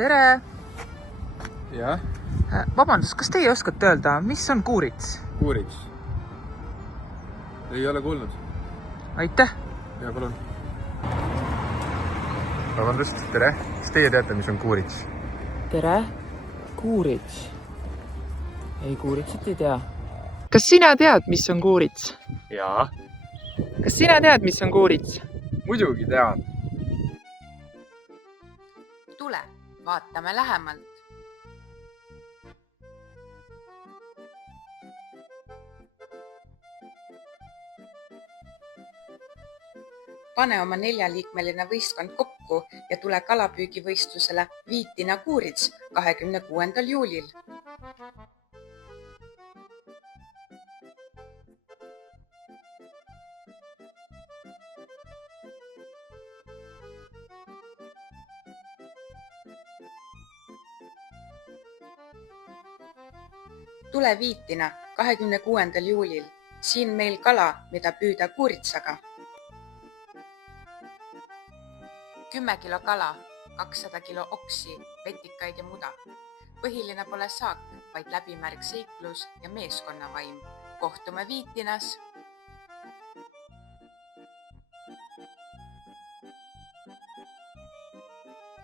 Tere! Jah, Vabandust, kas teie oskate öelda, mis on kuurits? kuurits. Ei ole kuulnud. Aitäh! Ja palun. Vabandust, tere. Kas teie teate, mis on kuurits? Tere! Kuurits? Ei, kuuritsit ei tea. Kas sina tead, mis on kuurits? Jaa, Kas sina tead, mis on kuurits? muidugi tean. Tule, vaatame lähemalt. Pane oma 4-liikmeline võistkond kokku ja tule kalapüügivõistlusele Viitina Kuurits 26. juulil. Tule Viitina 26. juulil. Siin meil kala, mida püüda kuuritsaga. 10 kilo kala, 200 kilo oksi, vetikaid ja muda. Põhiline pole saak, vaid läbimärg seiklus ja meeskonnavaim. Kohtume Viitinas